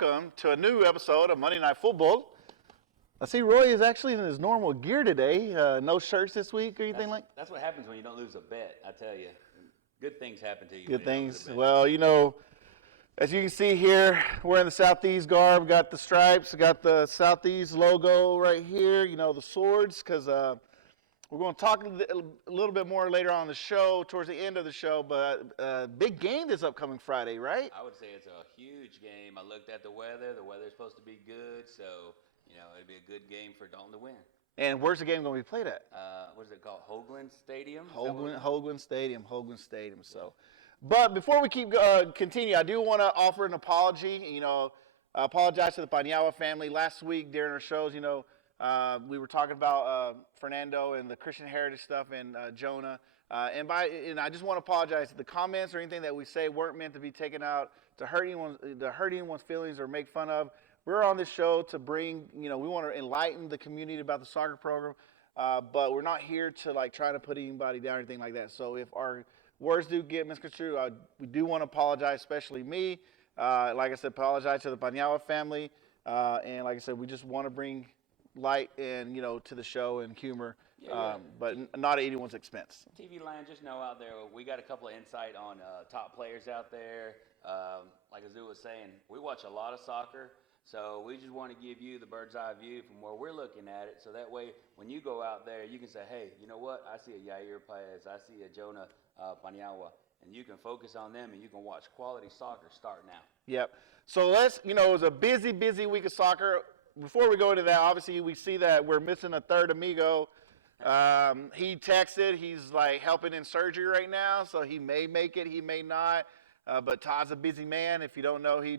welcome to a new episode of Monday Night Football. I see Roy is actually in his normal gear today. No shirts this week or anything That's what happens when you don't lose a bet, I tell you. Good things happen to you. Good things. Well, you know, as you can see here, we're in the Southeast garb. Got the stripes, got the Southeast logo right here, you know, the swords, because we're going to talk a little bit more later on in the show, towards the end of the show, but big game this upcoming Friday, right? I would say it's a huge game. I looked at the weather. The weather's supposed to be good, so, you know, it'd be a good game for Dalton to win. And where's the game going to be played at? What is it called? Hoagland Stadium? Hoagland Stadium. So, but before we continue, I do want to offer an apology. You know, apologize to the Paniagua family. Last week during our shows, you know, we were talking about Fernando and the Christian Heritage stuff and Jonah. And I just want to apologize. The comments or anything that we say weren't meant to be taken out to hurt anyone's feelings or make fun of. We're on this show to bring, you know, we want to enlighten the community about the soccer program, but we're not here to like try to put anybody down or anything like that. So if our words do get misconstrued, we do want to apologize, especially me. Like I said, apologize to the Paniagua family. And like I said, we just want to bring light and, you know, to the show and humor, but not at anyone's expense. TV Land, just know out there, we got a couple of insight on top players out there. Like Azu was saying, we watch a lot of soccer. So we just want to give you the bird's eye view from where we're looking at it. So that way, when you go out there, you can say, hey, you know what? I see a Yair Paez. I see a Jonah Paniagua. And you can focus on them and you can watch quality soccer start now. Yep. So you know, it was a busy week of soccer. Before we go into that, obviously we see that we're missing a third amigo. He texted. He's like helping in surgery right now. So he may make it. He may not. But Todd's a busy man. If you don't know, he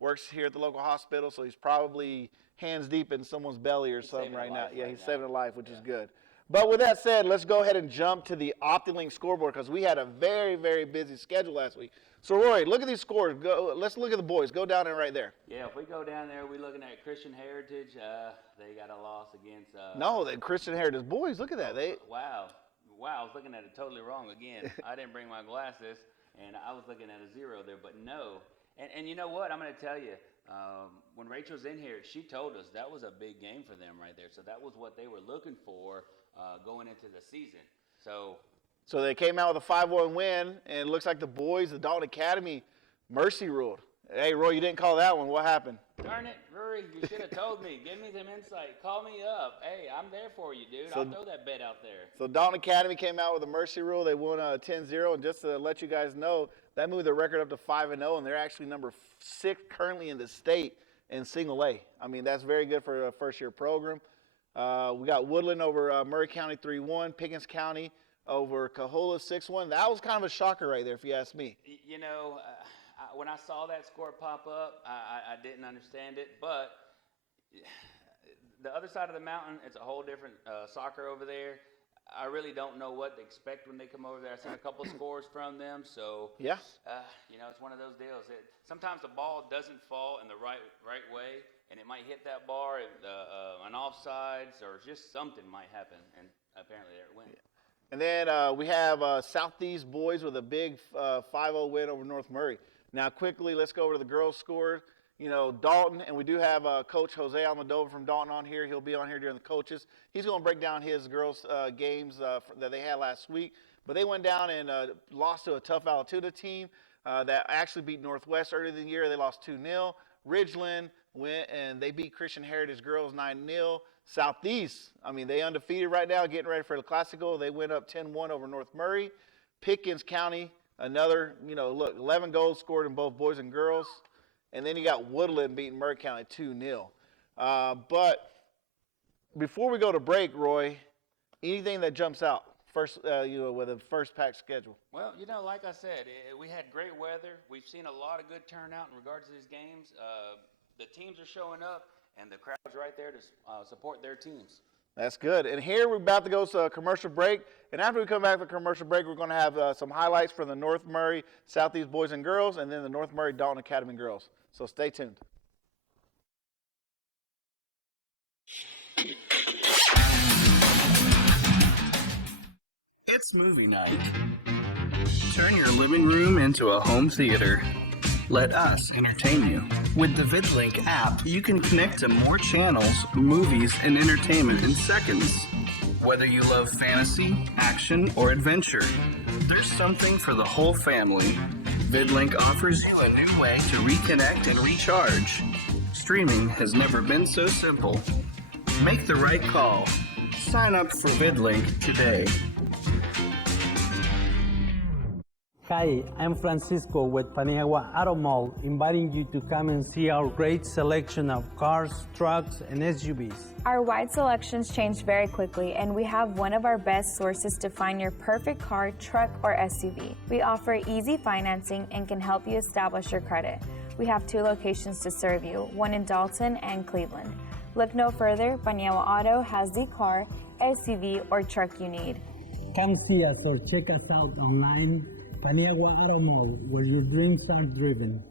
works here at the local hospital, so he's probably hands deep in someone's belly or something right now. Yeah, he's saving a life, which is good. But with that said, let's go ahead and jump to the Optilink scoreboard because we had a very busy schedule last week. So, Roy, look at these scores. Let's look at the boys. Go down there right there. Yeah, if we go down there, we're looking at Christian Heritage. They got a loss against... No, the Christian Heritage boys. Look at that. Wow, I was looking at it totally wrong again. I didn't bring my glasses, and I was looking at a 0 there, but no. And you know what? I'm going to tell you, when Rachel's in here, she told us that was a big game for them right there. So that was what they were looking for going into the season. So they came out with a 5-1 win, and it looks like the boys, the Dalton Academy, mercy ruled. Hey, Roy, you didn't call that one. What happened? Darn it, Rory, you should have told me. Give me some insight. Call me up. Hey, I'm there for you, dude. I'll throw that bet out there. So Dalton Academy came out with a mercy rule. They won 10-0, and just to let you guys know, that moved their record up to 5-0, and they're actually number 6 currently in the state in single A. I mean, that's very good for a first-year program. We got Woodland over Murray County 3-1, Pickens County over Coahuila 6-1. That was kind of a shocker right there, if you ask me. You know, when I saw that score pop up, I didn't understand it. But the other side of the mountain, it's a whole different soccer over there. I really don't know what to expect when they come over there. I've seen a couple scores from them. So, yeah, you know, it's one of those deals. Sometimes the ball doesn't fall in the right way, and it might hit that bar, an offsides, or just something might happen, and apparently they're winning. And then we have Southeast boys with a big 5-0 win over North Murray. Now, quickly, let's go over to the girls' score. You know, Dalton, and we do have Coach Jose Almodova from Dalton on here. He'll be on here during the coaches. He's going to break down his girls' games that they had last week. But they went down and lost to a tough Altoona team that actually beat Northwest earlier in the year. They lost 2-0. Ridgeland went and they beat Christian Heritage girls 9-0. Southeast, I mean, they undefeated right now, getting ready for the Classico. They went up 10-1 over North Murray. Pickens County, another, you know, look, 11 goals scored in both boys and girls. And then you got Woodland beating Murray County 2-0. But before we go to break, Roy, anything that jumps out first, you know, with a first pack schedule? Well, you know, like I said, we had great weather. We've seen a lot of good turnout in regards to these games. The teams are showing up, and the crowd's right there to support their teams. That's good. And here we're about to go to a commercial break. And after we come back from commercial break, we're going to have some highlights for the North Murray Southeast boys and girls, and then the North Murray Dalton Academy girls. So stay tuned. It's movie night. Turn your living room into a home theater. Let us entertain you. With the VidLink app, you can connect to more channels, movies, and entertainment in seconds. Whether you love fantasy, action, or adventure, there's something for the whole family. VidLink offers you a new way to reconnect and recharge. Streaming has never been so simple. Make the right call. Sign up for VidLink today. Hi, I'm Francisco with Paniagua Auto Mall, inviting you to come and see our great selection of cars, trucks, and SUVs. Our wide selections change very quickly, and we have one of our best sources to find your perfect car, truck, or SUV. We offer easy financing and can help you establish your credit. We have 2 locations to serve you, one in Dalton and Cleveland. Look no further, Paniagua Auto has the car, SUV, or truck you need. Come see us or check us out online. Paniagua Auto Mall, where your dreams are driven.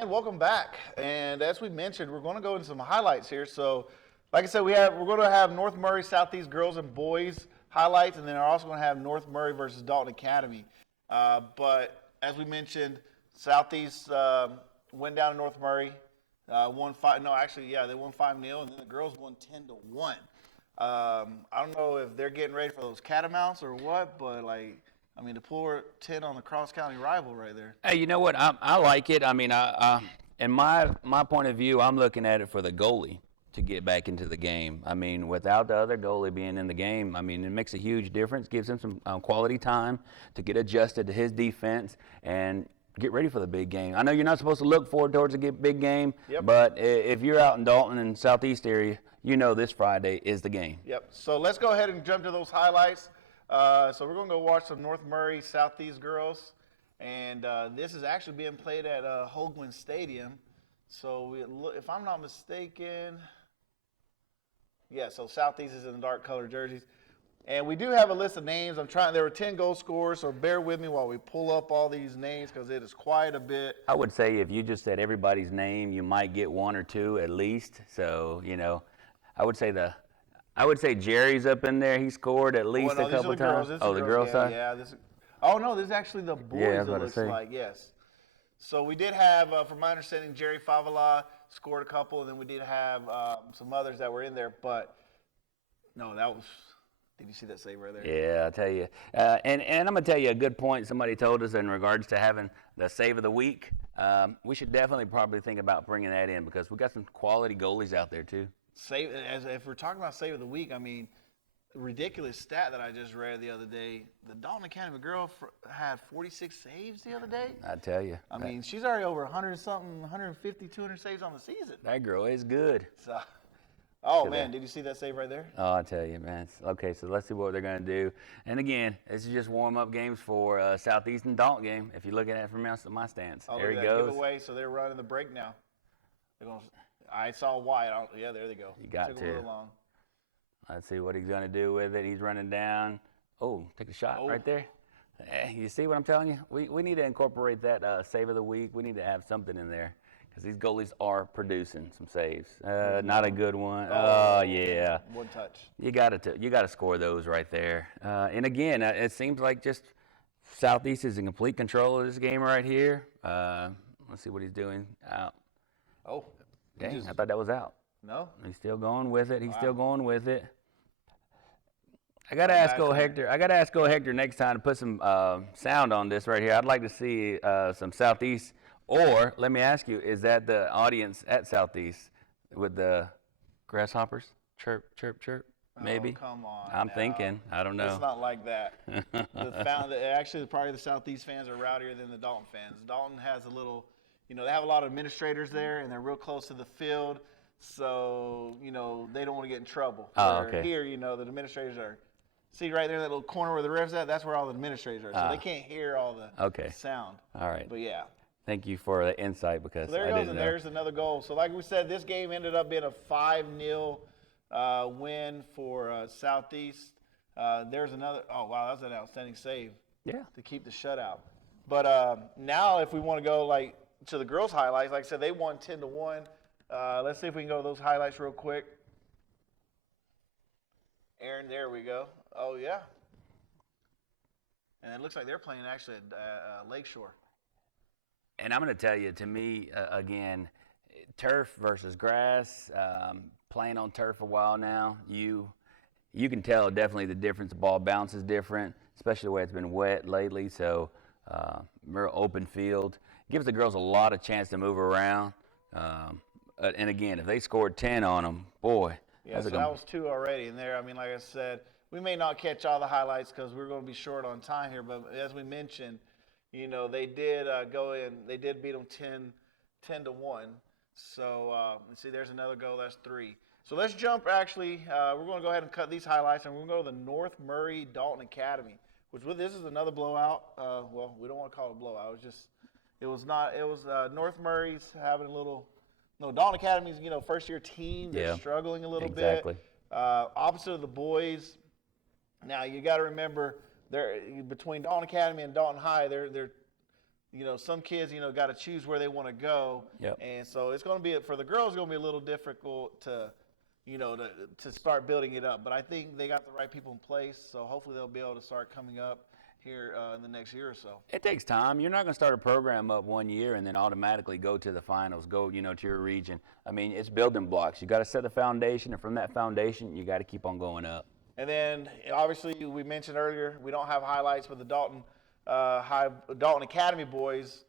And welcome back. And as we mentioned, we're going to go into some highlights here. So, like I said, we're going to have North Murray Southeast girls and boys highlights, and then we're also going to have North Murray versus Dalton Academy. But as we mentioned, Southeast went down to North Murray, won 5. No, actually, yeah, they won 5-0, and then the girls won 10-1. I don't know if they're getting ready for those catamounts or what, but I mean, to pour 10 on the cross-county rival right there. Hey, you know what? I like it. I mean, in my point of view, I'm looking at it for the goalie to get back into the game. I mean, without the other goalie being in the game, I mean, it makes a huge difference, gives him some quality time to get adjusted to his defense and get ready for the big game. I know you're not supposed to look forward towards a big game, but if you're out in Dalton and Southeast area, you know this Friday is the game. Yep. So let's go ahead and jump to those highlights. So we're going to go watch some North Murray Southeast girls, and this is actually being played at Hoagland Stadium. So if I'm not mistaken, yeah, so Southeast is in the dark colored jerseys. And we do have a list of names. There were 10 goal scorers, so bear with me while we pull up all these names because it is quite a bit. I would say if you just said everybody's name, you might get 1 or 2 at least. So, you know, I would say Jerry's up in there. He scored at least a couple times. Oh, the girls side? Yeah. No, this is actually the boys, it looks like, yes. So we did have, from my understanding, Jerry Favala scored a couple, and then we did have some others that were in there. But, no, that was – did you see that save right there? Yeah, I'll tell you. And I'm going to tell you a good point somebody told us in regards to having the save of the week. We should definitely probably think about bringing that in because we got some quality goalies out there too. If we're talking about save of the week, I mean, ridiculous stat that I just read the other day. The Dalton Academy girl had 46 saves the other day. I tell you. I mean, she's already over 100-something, 150, 200 saves on the season. That girl is good. So, man, did you see that save right there? Oh, I tell you, man. Okay, so let's see what they're going to do. And again, this is just warm-up games for Southeast and Dalton game. If you're looking at it from my stance, there he goes. Giveaway, so they're running the break now. I saw White. Yeah, there they go. You got Took a little long. Let's see what he's going to do with it. He's running down. Oh, take a shot right there. You see what I'm telling you? We need to incorporate that save of the week. We need to have something in there because these goalies are producing some saves. Not a good one. Oh, yeah. One touch. You got to score those right there. And again, it seems like just Southeast is in complete control of this game right here. Let's see what he's doing. Out. Oh. Dang, I thought that was out. No? He's still going with it. He's Wow. still going with it. I gotta ask Go Hector. I gotta ask Go Hector next time to put some sound on this right here. I'd like to see some Southeast. Or let me ask you: is that the audience at Southeast with the grasshoppers? Chirp, chirp, chirp. Maybe. Oh, come on. I'm thinking. I don't know. It's not like that. Actually, probably the Southeast fans are rowdier than the Dalton fans. Dalton has a little, they have a lot of administrators there, and they're real close to the field. So, they don't want to get in trouble. Oh, Where okay. Here, the administrators are. See right there, that little corner where the refs at? That's where all the administrators are. So they can't hear all the sound. All right. But yeah. Thank you for the insight because So there I goes, didn't and know. there's another goal. So like we said, this game ended up being a 5-0 win for Southeast. There's another. Oh wow, that was an outstanding save. Yeah. To keep the shutout. But now, if we want to go to the girls' highlights, like I said, they won 10-1. Let's see if we can go to those highlights real quick. Aaron, there we go. Oh yeah. And it looks like they're playing actually at Lakeshore. And I'm going to tell you, to me, again, turf versus grass, playing on turf a while now, you can tell definitely the difference. The ball bounces different, especially the way it's been wet lately. So, real open field. Gives the girls a lot of chance to move around. And again, if they scored 10 on them, boy. Yeah, so that was 2 already in there. I mean, like I said, we may not catch all the highlights because we're going to be short on time here. But as we mentioned, they did go in. They did beat them 10-1. So see, there's another goal. That's 3. So let's jump. Actually, we're going to go ahead and cut these highlights, and we're going to go to the North Murray Dalton Academy, which this is another blowout. Well, we don't want to call it a blowout. It was North Murray's having a little. No, Dalton Academy's first year team. They're struggling a little bit. Opposite of the boys. Now you got to remember, they're between Dalton Academy and Dalton High. They're some kids got to choose where they want to go. Yep. And so it's going to be for the girls. It's going to be a little difficult to start building it up. But I think they got the right people in place. So hopefully they'll be able to start coming up here in the next year or so. It takes time. You're not going to start a program up 1 year and then automatically go to the finals, go to your region. I mean, it's building blocks. You got to set the foundation, and from that foundation, you got to keep on going up. And then, obviously, we mentioned earlier, we don't have highlights, but the Dalton Academy boys,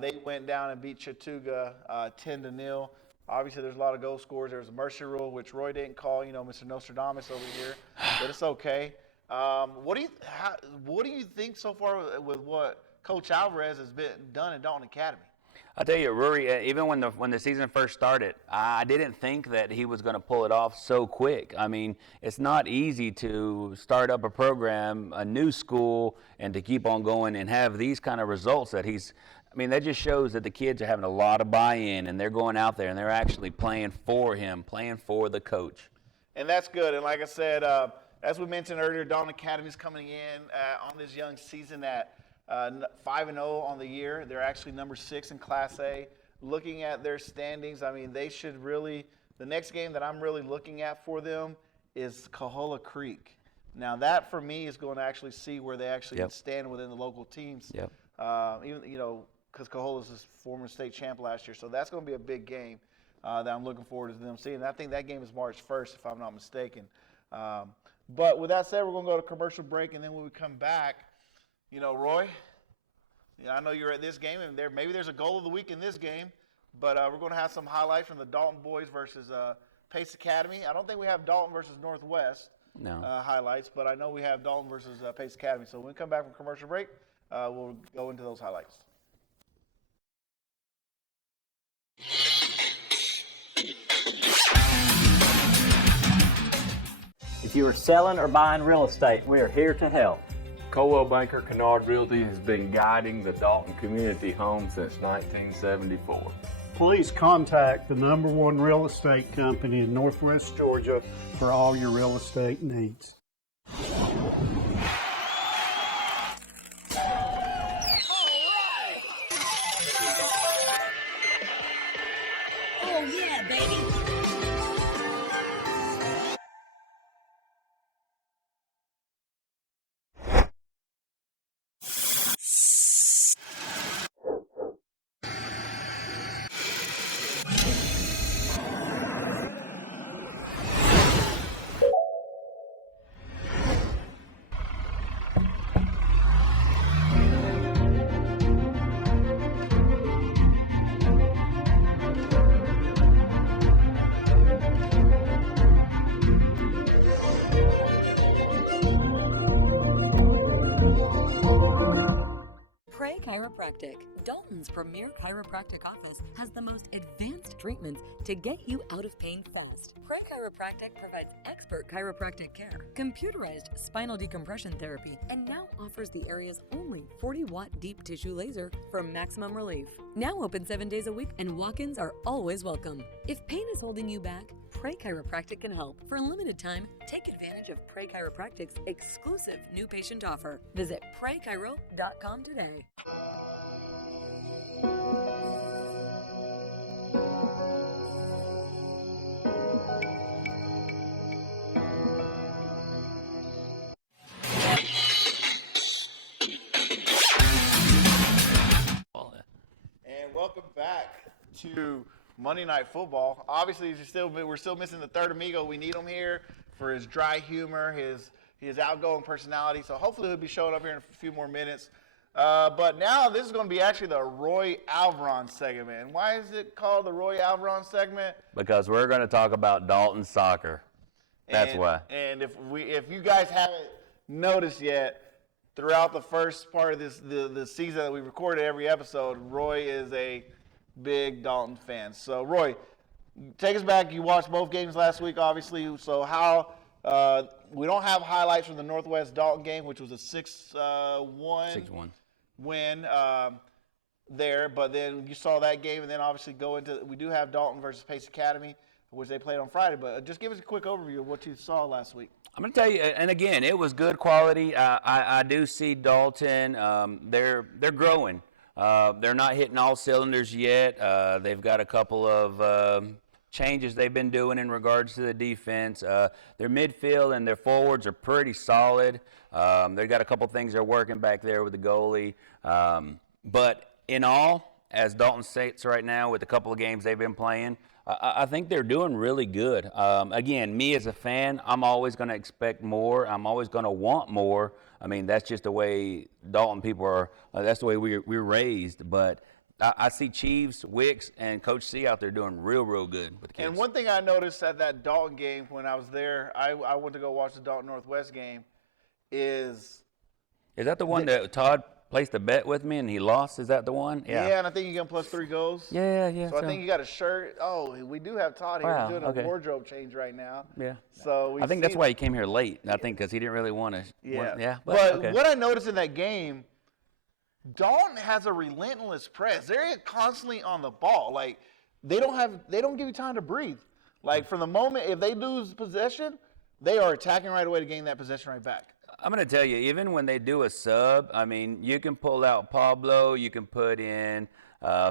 they went down and beat Chattooga 10-0. Obviously, there's a lot of goal scorers. There was a mercy rule, which Roy didn't call. Mr. Nostradamus over here, but it's okay. What do you think so far with what Coach Alvarez has been done at Dalton Academy? I'll tell you, Rory, even when the season first started, I didn't think that he was going to pull it off so quick. I mean, it's not easy to start up a program, a new school, and to keep on going and have these kind of results that that just shows that the kids are having a lot of buy-in, and they're going out there and they're actually playing for him, playing for the coach. And that's good. And like I said, as we mentioned earlier, Dalton Academy is coming in on this young season at 5-0 on the year. They're actually number 6 in Class A. Looking at their standings, I mean, they should really – the next game that I'm really looking at for them is Coahulla Creek. Now, that for me is going to actually see where they actually stand within the local teams. Yep. Even, because Coahulla's his former state champ last year. So that's going to be a big game that I'm looking forward to them seeing. And I think that game is March 1st, if I'm not mistaken. But with that said, we're going to go to commercial break, and then when we come back, Roy, I know you're at this game, and maybe there's a goal of the week in this game, but we're going to have some highlights from the Dalton boys versus Pace Academy. I don't think we have Dalton versus Northwest highlights, but I know we have Dalton versus Pace Academy. So when we come back from commercial break, we'll go into those highlights. If you are selling or buying real estate, we are here to help. Coldwell Banker Kennard Realty has been guiding the Dalton community home since 1974. Please contact the #1 real estate company in Northwest Georgia for all your real estate needs. Oh yeah, baby! Pray Chiropractic. Dalton's premier chiropractic office has the most advanced treatments to get you out of pain fast. Pray Chiropractic provides expert chiropractic care, computerized spinal decompression therapy, and now offers the area's only 40-watt deep tissue laser for maximum relief. Now open 7 days a week, and walk-ins are always welcome. If pain is holding you back, Pray Chiropractic can help. For a limited time, take advantage of Pray Chiropractic's exclusive new patient offer. Visit PrayChiro.com today. And welcome back to Monday Night Football. Obviously, we're still missing the third amigo. We need him here for his dry humor, his outgoing personality. So hopefully he'll be showing up here in a few more minutes. But now this is going to be actually the Roy Alvaron segment. And why is it called the Roy Alvaron segment? Because we're going to talk about Dalton soccer. That's why. And if you guys haven't noticed yet, throughout the first part of the season that we recorded every episode, Roy is a big Dalton fan. So Roy, take us back. You watched both games last week, obviously. So how we don't have highlights from the Northwest Dalton game, which was a 6-1 win there. But then you saw that game, and then obviously we do have Dalton versus Pace Academy, which they played on Friday. But just give us a quick overview of what you saw last week. I'm going to tell you, and again, it was good quality. I do see Dalton. They're growing. They're not hitting all cylinders yet. They've got a couple of changes they've been doing in regards to the defense. Their midfield and their forwards are pretty solid. They've got a couple things they're working back there with the goalie. But in all, as Dalton states right now with a couple of games they've been playing, I think they're doing really good. Again, me as a fan, I'm always going to expect more. I'm always going to want more. I mean, that's just the way Dalton people are. That's the way we're raised. But I see Chiefs, Wicks, and Coach C out there doing real good with the kids. And one thing I noticed at that Dalton game when I was there, I went to go watch the Dalton Northwest game, is that the one that Todd placed a bet with me and he lost? Is that the one? Yeah, and I think you got +3 goals. Yeah. So I think you got a shirt. Oh, we do have Todd here. Wow, He's doing a wardrobe change right now. Yeah. So I think that's why he came here late. I think because he didn't really want to. Yeah. But okay. What I noticed in that game, Dalton has a relentless press. They're constantly on the ball. Like they don't give you time to breathe. Like from the moment if they lose possession, they are attacking right away to gain that possession right back. I'm going to tell you, even when they do a sub, I mean, you can pull out Pablo, you can put in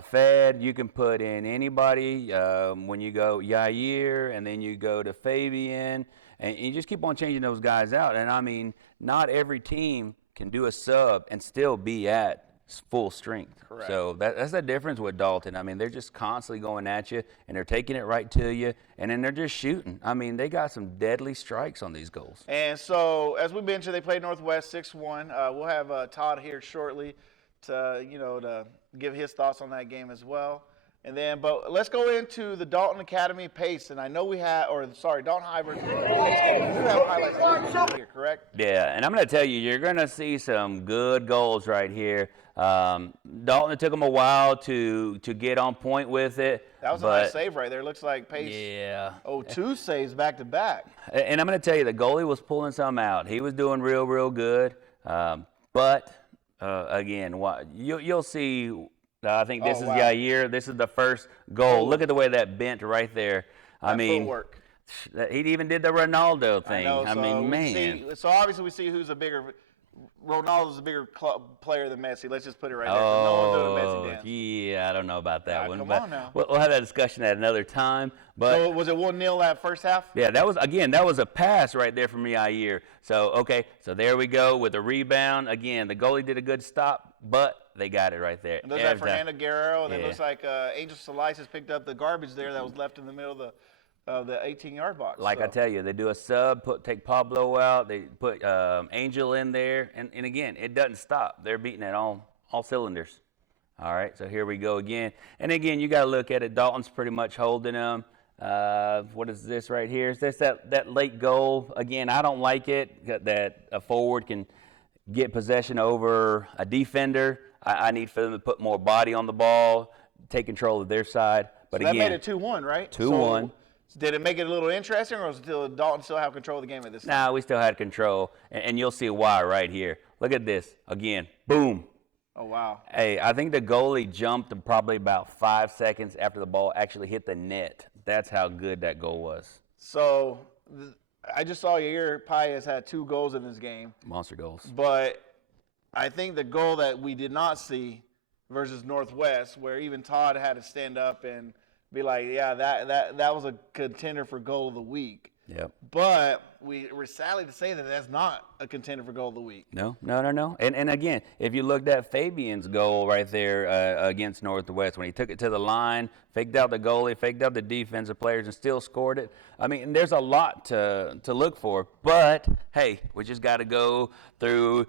Fed, you can put in anybody. When you go Yair, and then you go to Fabian, and you just keep on changing those guys out. And, I mean, not every team can do a sub and still be at full strength. Correct. So that's the difference with Dalton. I mean, they're just constantly going at you, and they're taking it right to you, and then they're just shooting. I mean, they got some deadly strikes on these goals. And so, as we mentioned, they played Northwest 6-1. We'll have Todd here shortly to give his thoughts on that game as well. And then, but let's go into the Dalton Academy Pace. And I know Dalton High versus Pace. We do have highlights here, correct? Yeah, and I'm going to tell you, you're going to see some good goals right here. Dalton, it took them a while to get on point with it. That was a nice save right there. Looks like Pace. Yeah. 2 saves back to back. And I'm going to tell you, the goalie was pulling some out. He was doing real good. But again, you'll see. I think this is Yair. This is the first goal. Look at the way that bent right there. I mean, footwork. He even did the Ronaldo thing. I mean, man. So obviously we see who's a bigger. Ronaldo's a bigger player than Messi. Let's just put it right there. No one's doing a Messi dance. Yeah, I don't know about that one. Come on now. We'll have that discussion at another time. But so was it 1-0 that first half? Yeah, that was a pass right there from Yair. So there we go with the rebound. Again, the goalie did a good stop, but they got it right there. And there's that Fernando Guerrero, and it looks like Angel Solis picked up the garbage there that was left in the middle of the 18-yard box. I tell you, they do a sub, take Pablo out, they put Angel in there, and again, it doesn't stop. They're beating it all cylinders. All right, so here we go again. And again, you got to look at it. Dalton's pretty much holding them. What is this right here? Is this that late goal? Again, I don't like it, that a forward can get possession over a defender. I need for them to put more body on the ball, take control of their side. But So that again, made it 2-1, right? 2-1. So did it make it a little interesting, or was it Dalton still have control of the game at this time? Nah, we still had control, and you'll see why right here. Look at this. Again, boom. Oh, wow. Hey, I think the goalie jumped probably about 5 seconds after the ball actually hit the net. That's how good that goal was. So I just saw here Pius had 2 goals in this game. Monster goals. But I think the goal that we did not see versus Northwest, where even Todd had to stand up and be like, yeah, that was a contender for goal of the week. Yep. But we're sadly to say that that's not a contender for goal of the week. No. And again, if you looked at Fabian's goal right there against Northwest, when he took it to the line, faked out the goalie, faked out the defensive players, and still scored it. I mean, there's a lot to look for. But, hey, we just got to go through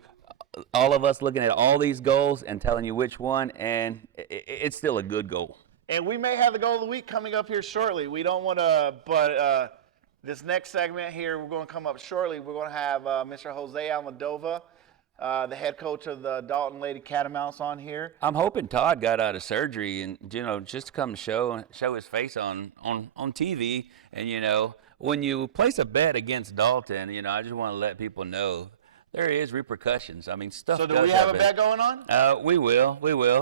all of us looking at all these goals and telling you which one, and it's still a good goal. And we may have the goal of the week coming up here shortly. We don't want to, but this next segment here, we're going to come up shortly. We're going to have Mr. Jose Almodova, the head coach of the Dalton Lady Catamounts, on here. I'm hoping Todd got out of surgery and, just to come show his face on TV. And, when you place a bet against Dalton, I just want to let people know there is repercussions. I mean, stuff. So do we have a bet going on? We will.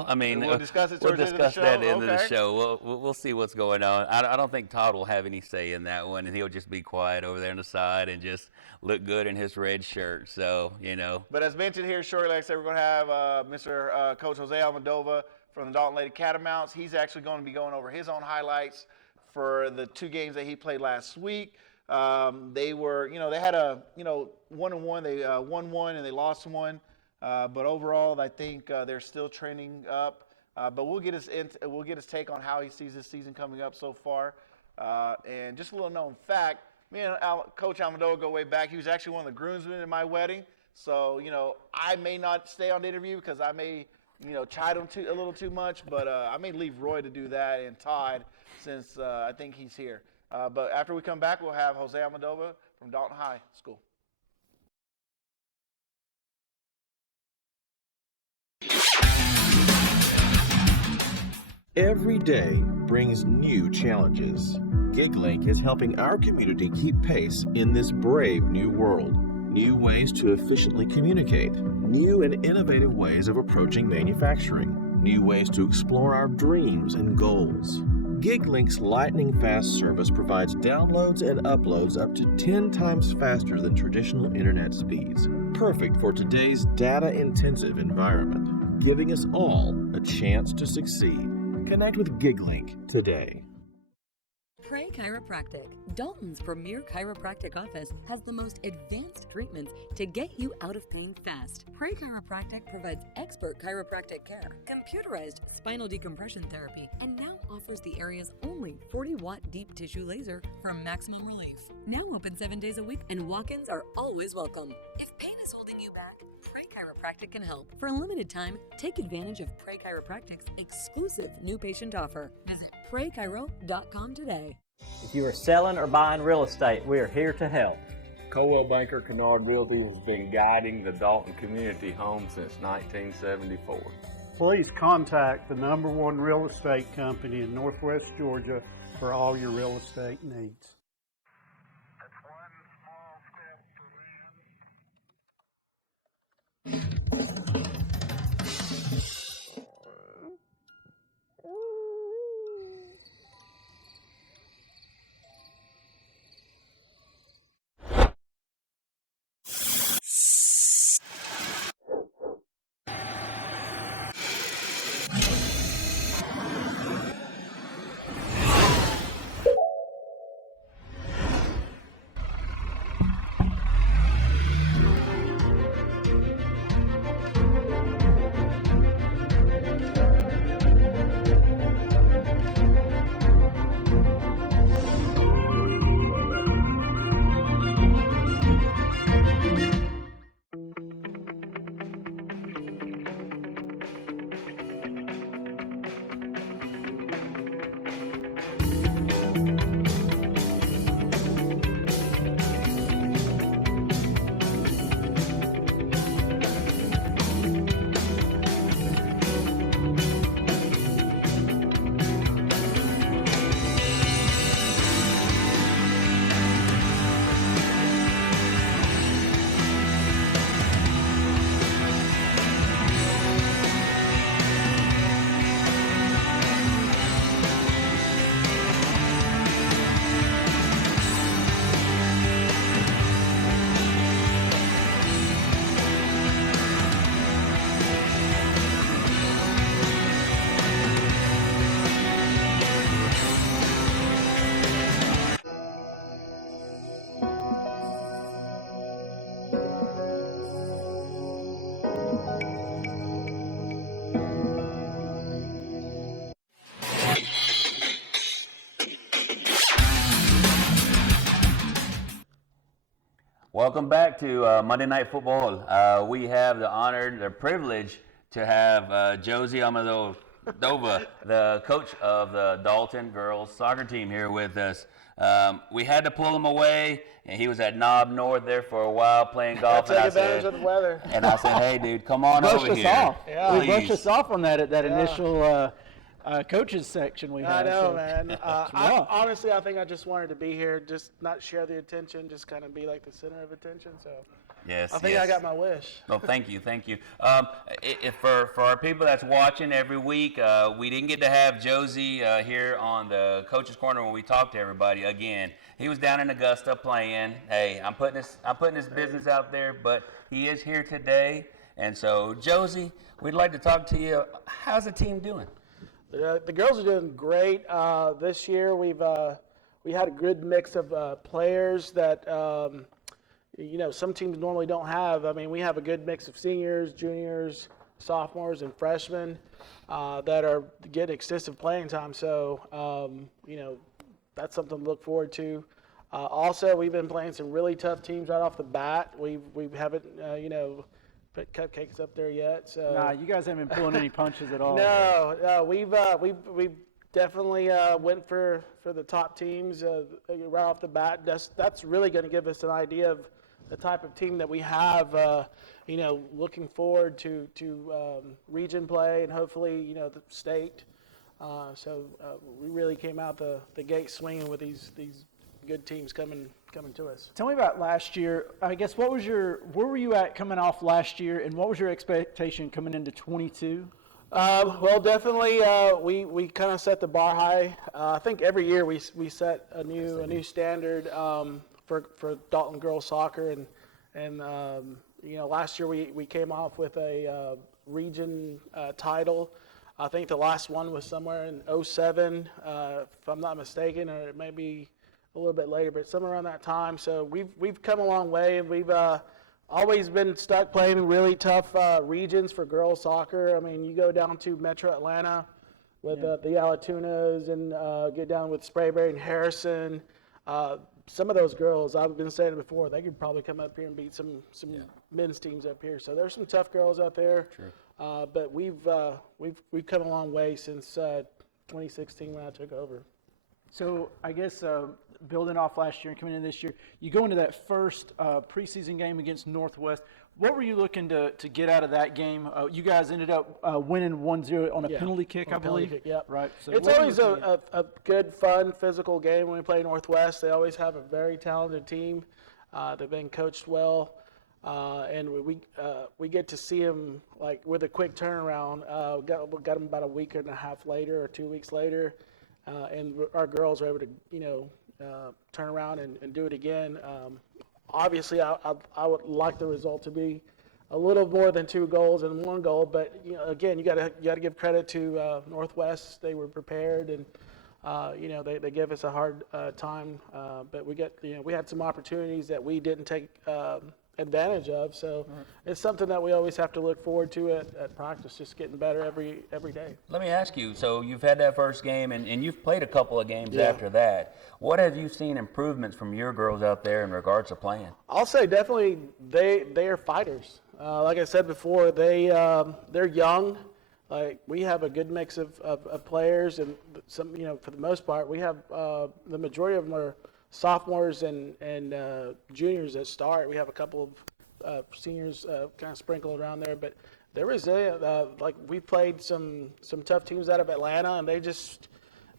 I mean, we'll discuss it. We'll discuss that at the end of the Okay. show. We'll see what's going on. I don't think Todd will have any say in that one, and he'll just be quiet over there on the side and just look good in his red shirt. So But as mentioned here shortly, like I said, we're going to have Mr. Coach Jose Almodova from the Dalton Lady Catamounts. He's actually going to be going over his own highlights for the 2 games that he played last week. They were, they had a, 1-1. They won 1 and they lost 1. But overall, I think they're still trending up. But we'll get his take on how he sees this season coming up so far. And just a little known fact, me and Coach Almodova go way back. He was actually one of the groomsmen in my wedding. So, I may not stay on the interview because I may, chide him a little too much. But I may leave Roy to do that and Todd since I think he's here. But after we come back, we'll have Jose Almodova from Dalton High School. Every day brings new challenges. GigLink is helping our community keep pace in this brave new world. New ways to efficiently communicate, new and innovative ways of approaching manufacturing, new ways to explore our dreams and goals. GigLink's lightning-fast service provides downloads and uploads up to 10 times faster than traditional internet speeds, perfect for today's data-intensive environment, giving us all a chance to succeed. Connect with GigLink today. Pray Chiropractic, Dalton's premier chiropractic office, has the most advanced treatments to get you out of pain fast. Pray Chiropractic provides expert chiropractic care, computerized spinal decompression therapy, and now offers the area's only 40-watt deep tissue laser for maximum relief. Now open 7 days a week, and walk-ins are always welcome. If pain is holding you back, Pray Chiropractic can help. For a limited time, take advantage of Pray Chiropractic's exclusive new patient offer. Visit PrayChiro.com today. If you are selling or buying real estate, we are here to help. Coldwell Banker Kennard Realty has been guiding the Dalton community home since 1974. Please contact the #1 real estate company in Northwest Georgia for all your real estate needs. Welcome back to Monday Night Football. We have the honor, the privilege to have Josie Almodova, the coach of the Dalton girls soccer team, here with us. We had to pull him away, and he was at Knob North there for a while playing golf. Take advantage of the weather. And I said, hey, dude, come on over here. Off. Yeah. We brushed us off on that initial coaches section we had. I know, so. man. Honestly, I think I just wanted to be here, just not share the attention, just kind of be like the center of attention. So yes, I think I got my wish. Well, thank you. For our people that's watching every week, we didn't get to have Josie here on the Coach's Corner when we talked to everybody. Again, he was down in Augusta playing. Hey, I'm putting his business out there, but he is here today. And so, Josie, we'd like to talk to you. How's the team doing? The girls are doing great. This year we had a good mix of players that some teams normally don't have. I mean, we have a good mix of seniors, juniors, sophomores, and freshmen that are getting extensive playing time. So that's something to look forward to. Also, we've been playing some really tough teams right off the bat. We haven't put cupcakes up there yet. So Nah, you guys haven't been pulling any punches at all. No, we've definitely went for the top teams right off the bat. That's really going to give us an idea of the type of team that we have. Looking forward to region play and hopefully the state. So we really came out the gate swinging with these good teams coming to us. Tell me about last year. I guess where were you at coming off last year, and what was your expectation coming into 22? Well, definitely we kind of set the bar high. I think every year we set a new standard for Dalton girls soccer, and last year we came off with a region title. I think the last one was somewhere in 07, if I'm not mistaken, or it may be a little bit later, but somewhere around that time. So we've come a long way, and we've always been stuck playing really tough regions for girls soccer. I mean, you go down to Metro Atlanta with the Allatunas, and get down with Sprayberry and Harrison. Some of those girls, I've been saying it before, they could probably come up here and beat some men's teams up here. So there's some tough girls out there. True. But we've come a long way since 2016 when I took over. So I guess building off last year and coming in this year, you go into that first preseason game against Northwest. What were you looking to get out of that game? You guys ended up winning 1-0 on a penalty kick, I believe. Kick, yep. Right. So it's always a good, fun, physical game when we play Northwest. They always have a very talented team. They've been coached well, and we get to see them like with a quick turnaround. Got them about a week and a half later or 2 weeks later, and our girls were able to turn around and do it again. Obviously, I would like the result to be a little more than 2 goals and 1 goal, but again, you got to give credit to Northwest. They were prepared, and they gave us a hard time, but we had some opportunities that we didn't take advantage of. So it's something that we always have to look forward to at practice, just getting better every day. Let me ask you, so you've had that first game, and you've played a couple of games after that. What have you seen improvements from your girls out there in regards to playing? I'll say definitely they are fighters. Like I said before, they're young. Like we have a good mix of players, and some for the most part we have the majority of them are sophomores and juniors that start. We have a couple of seniors kind of sprinkled around there, but they're resilient. Like we played some tough teams out of Atlanta, and they just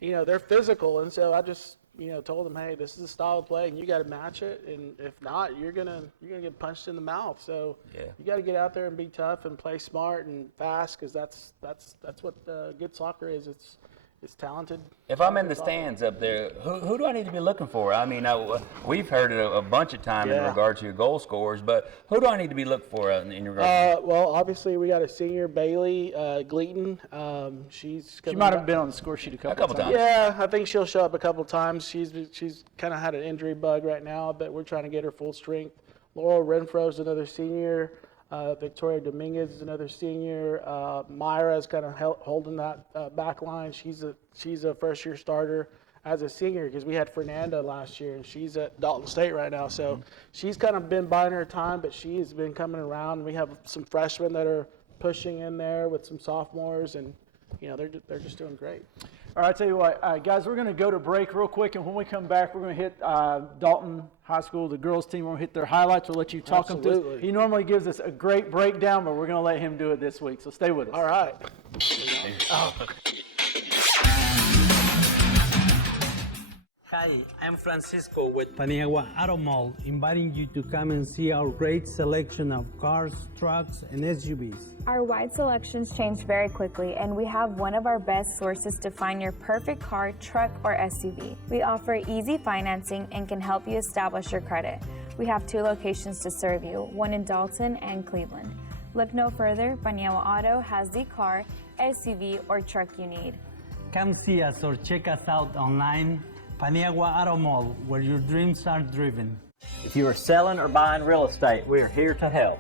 they're physical, and so I just told them, hey, this is the style of play, and you got to match it, and if not, you're gonna get punched in the mouth. So you got to get out there and be tough and play smart and fast, because that's what good soccer is. It's talented. If I'm in the stands up there, who do I need to be looking for? I mean, we've heard it a bunch of times in regard to your goal scorers, but who do I need to be looking for in regard? Well, obviously we got a senior, Bailey Gleaton. She might have been on the score sheet a couple times. Yeah, I think she'll show up a couple times. She's kind of had an injury bug right now, but we're trying to get her full strength. Laurel Renfro's another senior. Victoria Dominguez is another senior. Myra is kind of holding that back line. She's a first-year starter as a senior, because we had Fernanda last year, and she's at Dalton State right now. So she's kind of been biding her time, but she has been coming around. We have some freshmen that are pushing in there with some sophomores, and they're just doing great. All right, I tell you what, guys, we're going to go to break real quick, and when we come back, we're going to hit Dalton High School, the girls team. We're going to hit their highlights. We'll let you talk them through. He normally gives us a great breakdown, but we're going to let him do it this week. So stay with us. All right. Hi, I'm Francisco with Paniagua Auto Mall, inviting you to come and see our great selection of cars, trucks, and SUVs. Our wide selections change very quickly, and we have one of our best sources to find your perfect car, truck, or SUV. We offer easy financing and can help you establish your credit. We have 2 locations to serve you, one in Dalton and Cleveland. Look no further, Paniagua Auto has the car, SUV, or truck you need. Come see us or check us out online. Paniagua Auto Mall, where your dreams are driven. If you are selling or buying real estate, we are here to help.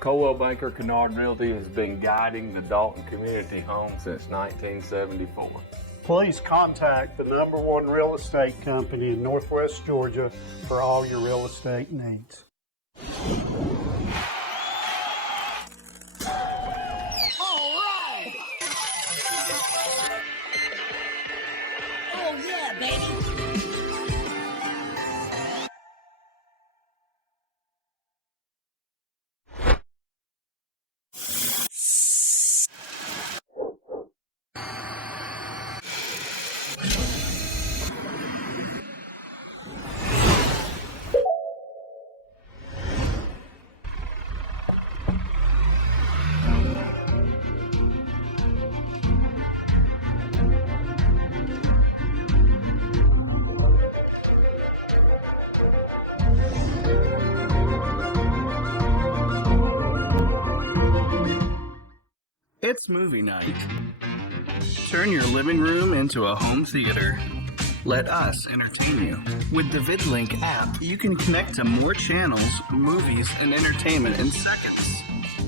Coldwell Banker Kennard Realty has been guiding the Dalton community home since 1974. Please contact the #1 real estate company in Northwest Georgia for all your real estate needs. Oh yeah, baby. It's movie night. Turn your living room into a home theater. Let us entertain you. With the VidLink app, you can connect to more channels, movies, and entertainment in seconds.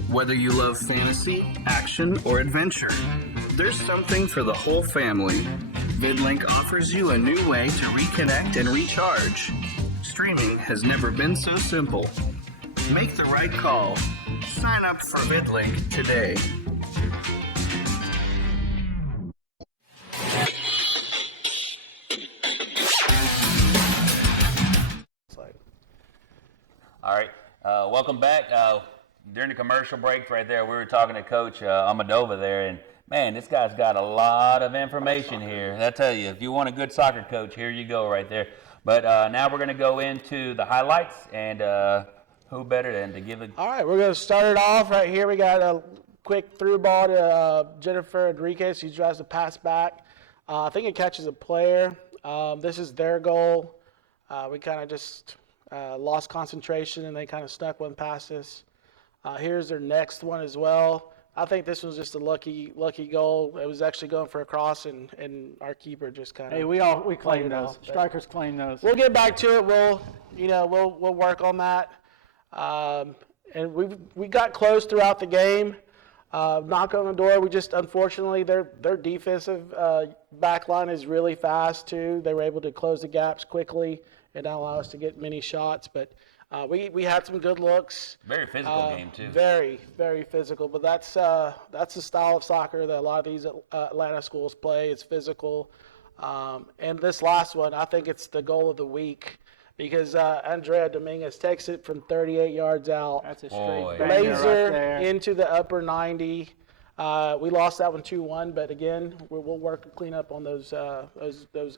Whether you love fantasy, action, or adventure, there's something for the whole family. VidLink offers you a new way to reconnect and recharge. Streaming has never been so simple. Make the right call. Sign up for VidLink today. All right, welcome back. During the commercial break right there, we were talking to Coach Almodova there, and man, this guy's got a lot of information here. I tell you, if you want a good soccer coach, here you go right there. But now we're going to go into the highlights, and who better than to give it? All right, we're going to start it off right here. We got a quick through ball to Jennifer Enriquez. She tries to pass back. I think it catches a player. This is their goal. We kind of just lost concentration, and they kind of snuck one past us. Here's their next one as well. I think this was just a lucky goal. It was actually going for a cross, and our keeper just kind of. Hey, we claim those. Strikers claim those. We'll get back to it. We'll work on that. And we got close throughout the game. Knock on the door. We just, unfortunately, their defensive back line is really fast too. They were able to close the gaps quickly and not allow us to get many shots. But we had some good looks. Very physical game too. Very, very physical. But that's the style of soccer that a lot of these Atlanta schools play. It's physical. And this last one, I think it's the goal of the week. Because Andrea Dominguez takes it from 38 yards out. That's a straight laser right into the upper 90. We lost that one 2-1, but again, we'll work to clean up on those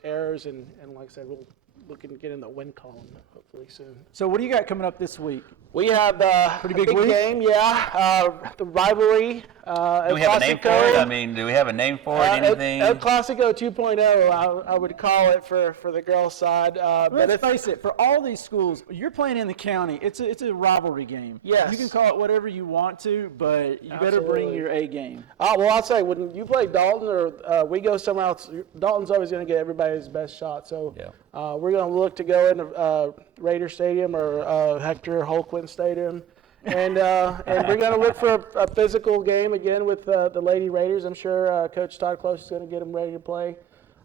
errors, and like I said, we'll look and get in the win column hopefully soon. So what do you got coming up this week? We have a big game, yeah. The rivalry. Do we have a name for it? I mean, do we have a name for it? Anything? El Clasico 2.0, I would call it for the girls' side. Let's face it, for all these schools, you're playing in the county. It's a rivalry game. Yes. You can call it whatever you want to, but you better bring your A game. Well, I'll say, when you play Dalton or we go somewhere else, Dalton's always going to get everybody's best shot. So we're going to look to go into Raider Stadium or Hector Holquin Stadium. And we're going to look for a physical game again with the Lady Raiders. I'm sure Coach Todd Close is going to get them ready to play.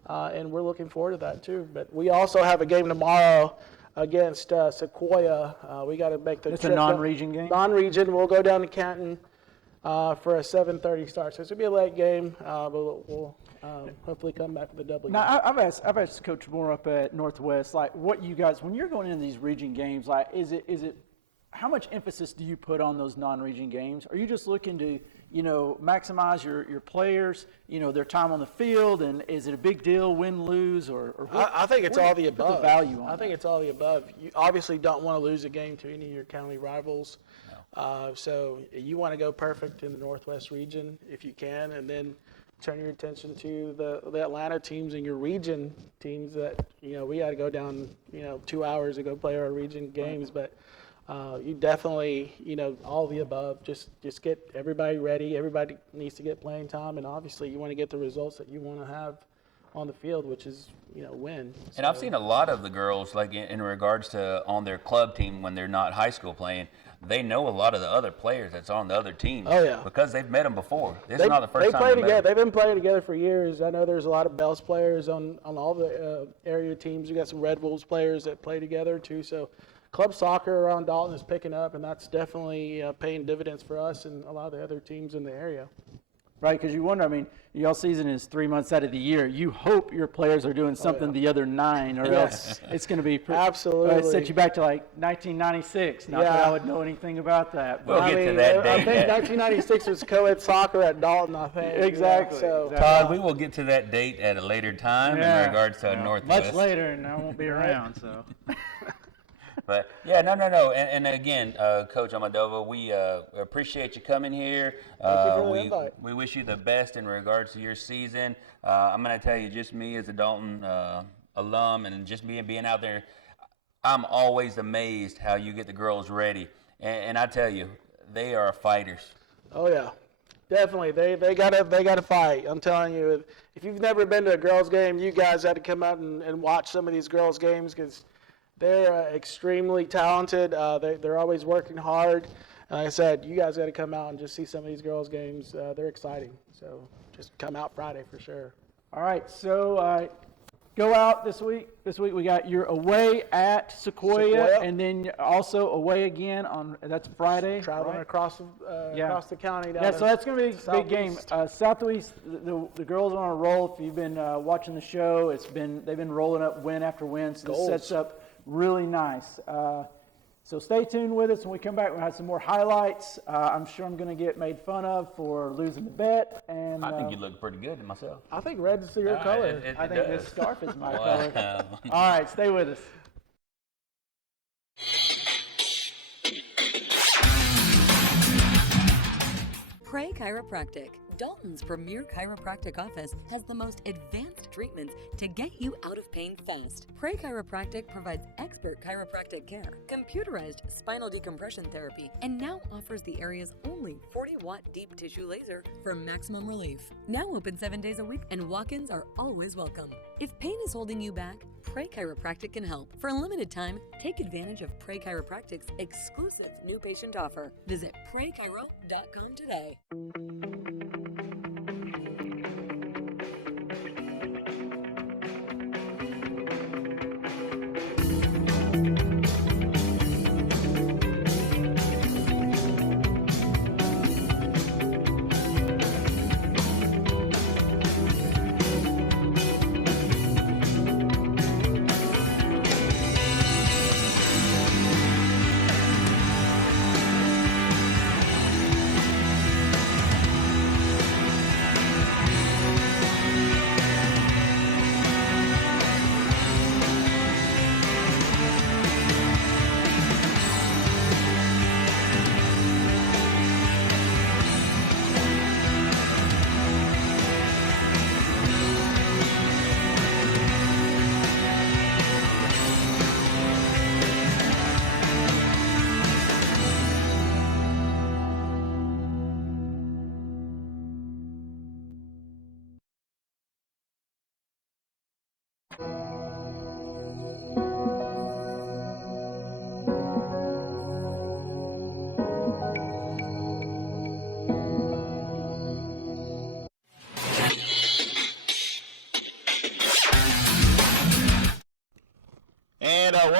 and we're looking forward to that too. But we also have a game tomorrow against Sequoia. We got to make the It's trip a non-region game? Non-region. We'll go down to Canton for a 7:30 start. So it's going to be a late game, but we'll hopefully come back with a W. Now, I've asked Coach Moore up at Northwest, like, what you guys, when you're going into these region games, like, is it, how much emphasis do you put on those non-region games? Are you just looking to, maximize your players, their time on the field, and is it a big deal, win, lose, or what? I think it's all the above. Put the value on I think it's all the above. You obviously don't want to lose a game to any of your county rivals. So you want to go perfect in the Northwest region if you can, and then turn your attention to the Atlanta teams and your region teams that, we had to go down, 2 hours to go play our region games. But you definitely, all the above, just get everybody ready. Everybody needs to get playing time, and obviously you want to get the results that you want to have on the field, which is, win. And I've seen a lot of the girls, like in regards to on their club team when they're not high school playing, they know a lot of the other players that's on the other teams. Oh, yeah. Because they've met them before. This is not the first time play they met together. them. They've been playing together for years. I know there's a lot of Bells players on all the area teams. We got some Red Wolves players that play together too. So club soccer around Dalton is picking up, and that's definitely paying dividends for us and a lot of the other teams in the area. Right, because you wonder, y'all season is 3 months out of the year. You hope your players are doing something the other 9, or else it's going to be absolutely. It sets you back to like 1996. Not that I would know anything about that. But we'll get to that date. I think 1996 was co-ed soccer at Dalton, I think. Exactly. So, Todd, we will get to that date at a later time in regards to Northwest. Much later, and I won't be around, so. But yeah, no. And again, Coach Almodova, we appreciate you coming here. Thank you for the invite. We wish you the best in regards to your season. I'm going to tell you, just me as a Dalton alum, and just being out there, I'm always amazed how you get the girls ready. And I tell you, they are fighters. Oh yeah, definitely. They gotta fight. I'm telling you, if you've never been to a girls' game, you guys had to come out and watch some of these girls' games because they're extremely talented. They're always working hard. Like I said, you guys got to come out and just see some of these girls' games. They're exciting. So just come out Friday for sure. All right, so go out this week. This week we got your away at Sequoia, and then also away again that's Friday. Traveling across the county. Down so that's going to be a big game. Southeast, the girls are on a roll. If you've been watching the show, they've been rolling up win after win. So this sets up really nice. So stay tuned with us. When we come back, we'll have some more highlights. I'm sure I'm going to get made fun of for losing the bet. And I think you look pretty good myself. I think red's your color. I think this scarf is my color. All right, stay with us. Pray Chiropractic, Dalton's premier chiropractic office, has the most advanced treatments to get you out of pain fast. Pray Chiropractic provides expert chiropractic care, computerized spinal decompression therapy, and now offers the area's only 40-watt deep tissue laser for maximum relief. Now open 7 days a week, and walk-ins are always welcome. If pain is holding you back, Pray Chiropractic can help. For a limited time, take advantage of Pray Chiropractic's exclusive new patient offer. Visit PrayChiro.com today.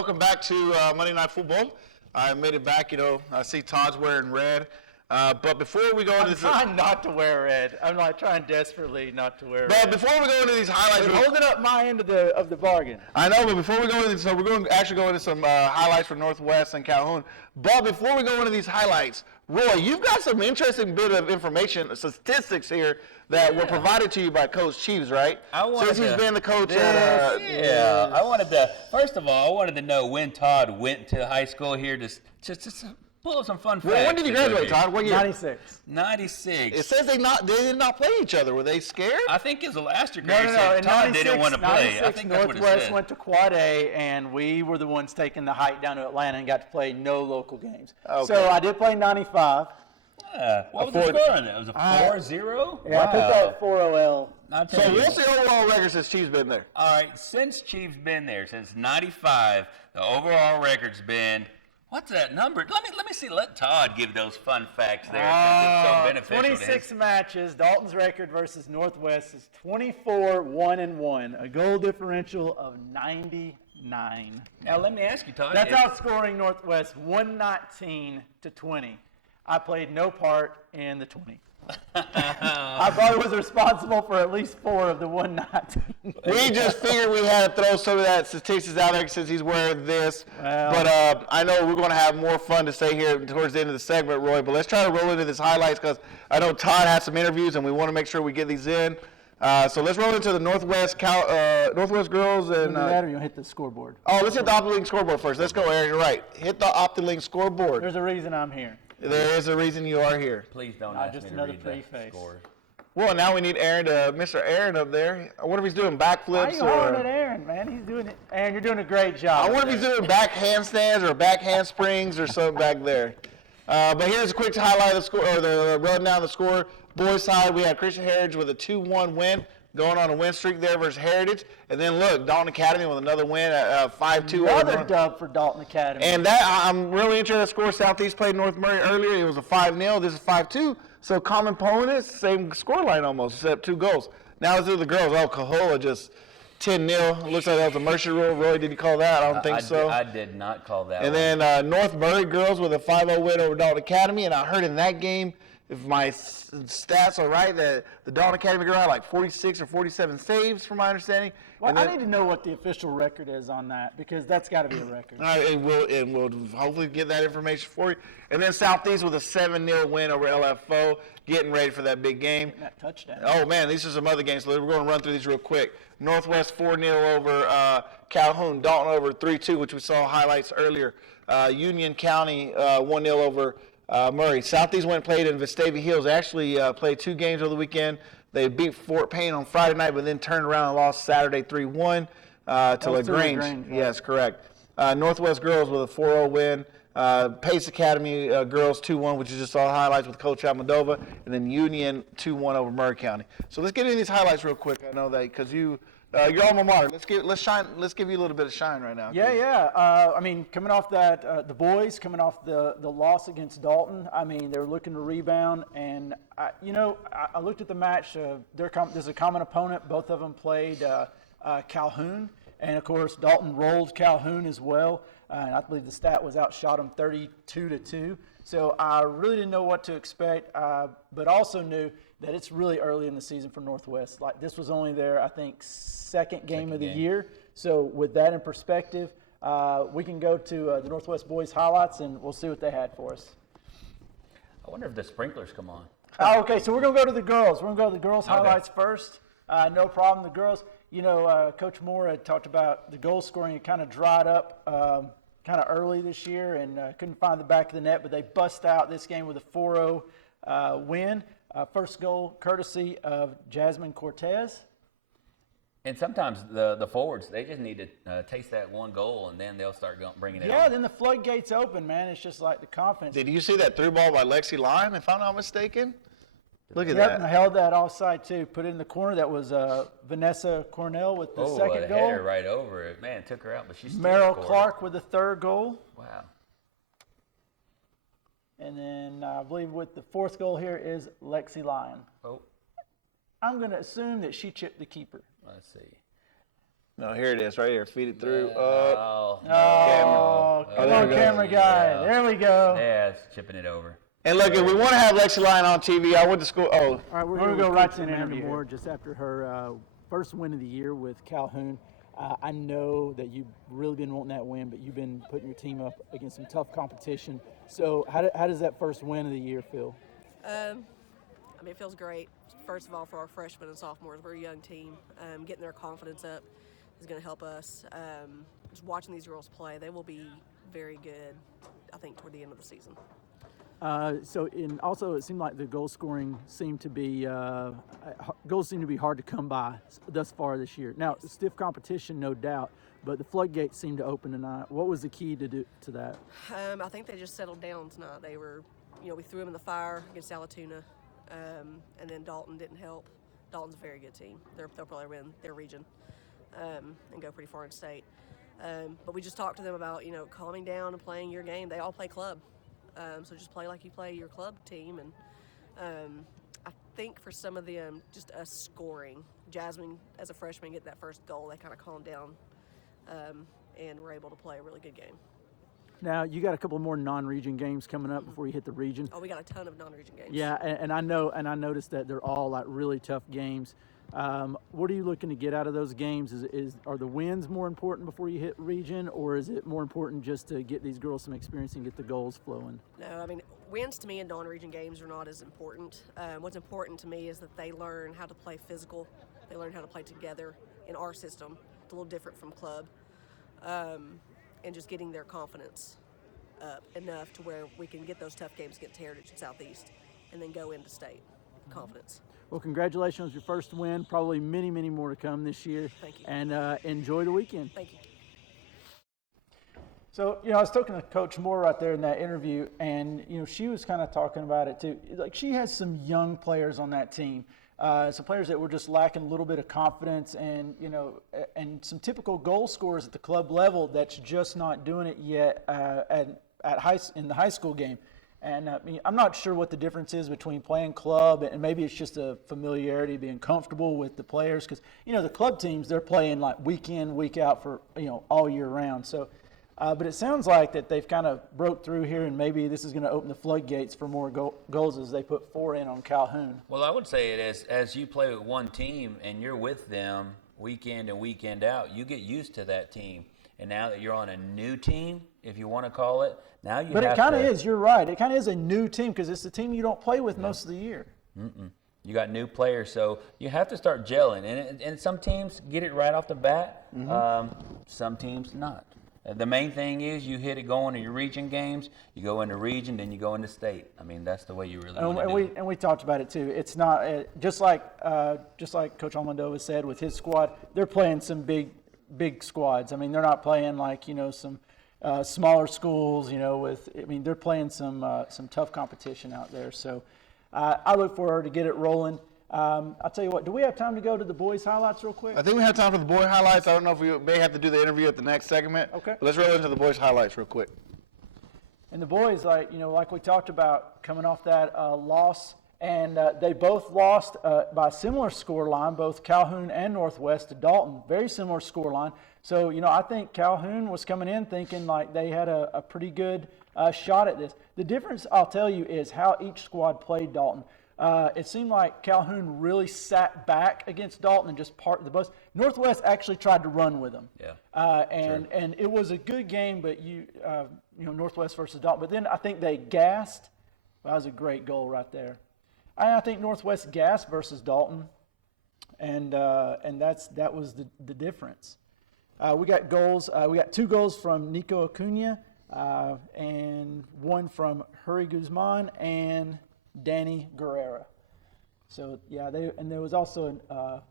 welcome back to Monday Night Football. I made it back. I see Todd's wearing red. But before we go into this, I'm trying not to wear red. I'm like trying desperately not to wear red. But before we go into these highlights, I'm holding up my end of the bargain. I know, but before we go into this, so we're going to actually go into some highlights for Northwest and Calhoun. But before we go into these highlights, Roy, you've got some interesting bit of information, statistics here that were provided to you by Coach Cheeves, right? Since he's been the coach at I wanted to, first of all, I wanted to know when Todd went to high school here, just pull up some fun facts. Well, when did you graduate, Todd? What year? 96. 96. It says they did not play each other. Were they scared? I think it was the last year. No. Todd didn't want to play. I think that's what it Northwest said. went to Quad A, and we were the ones taking the hike down to Atlanta and got to play no local games. Okay. So I did play 95. What was the score on it? It was a 4-0? Yeah, I took that 4-0L. So what's the overall record since Cheeves been there? All right, since Cheeves been there, since 95, the overall record's been, what's that number? Let me see. Let Todd give those fun facts there. 'Cause it's so beneficial 26 matches. Dalton's record versus Northwest is 24-1-1, a goal differential of 99. Now let me ask you, Todd. That's outscoring Northwest 119-20. I played no part in the 20. I probably was responsible for at least 4 of the 119. We just figured we had to throw some of that statistics out there since he's wearing this. Well, but I know we're going to have more fun to say here towards the end of the segment, Roy. But let's try to roll into these highlights because I know Todd has some interviews and we want to make sure we get these in. So let's roll into the Northwest girls and. You'll hit the scoreboard. Oh, let's hit the Optilink scoreboard first. Let's go, Aaron. You're right. Hit the Optilink scoreboard. There's a reason I'm here. There is a reason you are here. Please don't Not ask just me to another read pretty the face. scores. Well, now we need Mr. Aaron up there. I wonder if he's doing Why are backflips you hollering at Aaron, man? He's doing it. Aaron, you're doing a great job. I wonder if he's doing back handstands or back handsprings or something back there. But here's a quick highlight of the score, or the rundown of the score. Boys side, we had Christian Heritage with a 2-1 win, going on a win streak there versus Heritage. And then look, Dalton Academy with another win at 5-2. Another dub for Dalton Academy. And that I'm really interested in the score. Southeast played North Murray earlier. It was a 5-0. This is 5-2. So common opponents, same scoreline almost, except 2 goals. Now let's do the girls. Oh, Cahola just 10-0. Looks like that was a Mercy rule. Roy, did you call that? I don't think so. I did not call that And one. then North Murray girls with a 5-0 win over Dalton Academy. And I heard in that game, if my stats are right, that the Dalton Academy girl had like 46 or 47 saves, from my understanding. Well, I need to know what the official record is on that because that's got to be a record. All right, and we'll hopefully get that information for you. And then Southeast with a 7-0 win over LFO, getting ready for that big game. That touchdown. Oh, man, these are some other games. So we're going to run through these real quick. Northwest 4-0 over Calhoun. Dalton over 3-2, which we saw highlights earlier. Union County 1-0 over Murray. Southeast went and played in Vestavia Hills. They actually played 2 games over the weekend. They beat Fort Payne on Friday night, but then turned around and lost Saturday 3-1 to LaGrange. Right? Yes, correct. Northwest girls with a 4-0 win. Pace Academy girls 2-1, which is just all highlights with Coach Almodova, and then Union 2-1 over Murray County. So let's get into these highlights real quick. I know that because you're alma mater. Let's give you a little bit of shine right now. Yeah. I mean, coming off that, the boys coming off the loss against Dalton. I mean, they were looking to rebound, and I looked at the match. There's a common opponent. Both of them played Calhoun, and of course Dalton rolled Calhoun as well. And I believe the stat was outshot them 32-2. So I really didn't know what to expect, but also knew that it's really early in the season for Northwest. Like this was only their, I think, second game of the year. So with that in perspective, we can go to the Northwest boys highlights and we'll see what they had for us. I wonder if the sprinklers come on. Okay, so we're going to go to the girls. We're going to go to the girls highlights first. No problem. The girls, Coach Moore had talked about the goal scoring. It kind of dried up kind of early this year and couldn't find the back of the net, but they bust out this game with a 4-0 win. First goal courtesy of Jasmine Cortez. And sometimes the forwards, they just need to taste that one goal, and then they'll start bringing it on. Yeah, then the floodgates open, man. It's just like the confidence. Did you see that through ball by Lexi Lyon, if I'm not mistaken? Look at Yep, that. and held that offside too. Put it in the corner. That was Vanessa Cornell with the second a goal. header right over it. Man, took her out, but she's still Merrill scored. Clark with the third goal. Wow. And then I believe with the fourth goal here is Lexi Lyon. Oh. I'm going to assume that she chipped the keeper. Let's see. No, here it is, right here. Feed it through. Oh, Come on, camera guy. Yeah. There we go. Yeah, it's chipping it over. And look, if we want to have Lexi Lyon on TV, I went to school. Oh, All right, we're going to go right to Amanda Moore just after her first win of the year with Calhoun. I know that you've really been wanting that win, but you've been putting your team up against some tough competition. So how does that first win of the year feel? I mean, it feels great. First of all, for our freshmen and sophomores, we're a young team. Getting their confidence up is going to help us. Just watching these girls play, they will be very good, I think, toward the end of the season. Also, it seemed like the goal scoring seemed to be goals seem to be hard to come by thus far this year. Now, stiff competition, no doubt, but the floodgates seemed to open tonight. What was the key to that? I think they just settled down tonight. They were, we threw them in the fire against Alatoona, and then Dalton didn't help. Dalton's a very good team. They'll probably win their region and go pretty far in state. But we just talked to them about calming down and playing your game. They all play club. So just play like you play your club team. And I think for some of them, just us scoring, Jasmine, as a freshman, get that first goal, they kind of calmed down and were able to play a really good game. Now, you got a couple more non-region games coming up before you hit the region. Oh, we got a ton of non-region games. Yeah, and I noticed that they're all like really tough games. What are you looking to get out of those games? Are the wins more important before you hit region, or is it more important just to get these girls some experience and get the goals flowing? No, I mean, wins to me in non-region games are not as important. What's important to me is that they learn how to play physical. They learn how to play together in our system. It's a little different from club. And just getting their confidence up enough to where we can get those tough games against Heritage and Southeast and then go into state confidence. Well, congratulations on your first win. Probably many, many more to come this year. Thank you. And enjoy the weekend. Thank you. So, I was talking to Coach Moore right there in that interview, and, she was kind of talking about it too. Like, she has some young players on that team. Some players that were just lacking a little bit of confidence and, and some typical goal scorers at the club level that's just not doing it yet in the high school game. And I'm not sure what the difference is between playing club and maybe it's just a familiarity, being comfortable with the players. Because, the club teams, they're playing like week in, week out for, all year round. So, but it sounds like that they've kind of broke through here and maybe this is going to open the floodgates for more goals as they put 4 in on Calhoun. Well, I would say it is, as you play with one team and you're with them week in and weekend out, you get used to that team. And now that you're on a new team, if you want to call it, now you But have it kind of to, is, you're right. It kind of is a new team because it's the team you don't play with most of the year. You got new players, so you have to start gelling. And some teams get it right off the bat, some teams not. The main thing is you hit it going to your region games, you go into region, then you go into state. I mean, that's the way you really want to do it. And we talked about it too. It's not just like Coach Almodova said with his squad. They're playing some big squads. I mean, they're not playing like some smaller schools. They're playing some tough competition out there. So I look forward to get it rolling. I'll tell you what, do we have time to go to the boys' highlights real quick? I think we have time for the boy highlights. I don't know if we may have to do the interview at the next segment. Okay. But let's roll into the boys' highlights real quick. And the boys, like we talked about, coming off that loss, and they both lost by a similar score line, both Calhoun and Northwest to Dalton, very similar score line. So, I think Calhoun was coming in thinking like they had a pretty good shot at this. The difference, I'll tell you, is how each squad played Dalton. It seemed like Calhoun really sat back against Dalton and just parked the bus. Northwest actually tried to run with them. Yeah. And it was a good game, but Northwest versus Dalton. But then I think they gassed. Well, that was a great goal right there. I think Northwest gassed versus Dalton, and that was the difference. We got goals. We got 2 goals from Nico Acuna and 1 from Hurry Guzman and Danny Guerrera. So, yeah, there was also that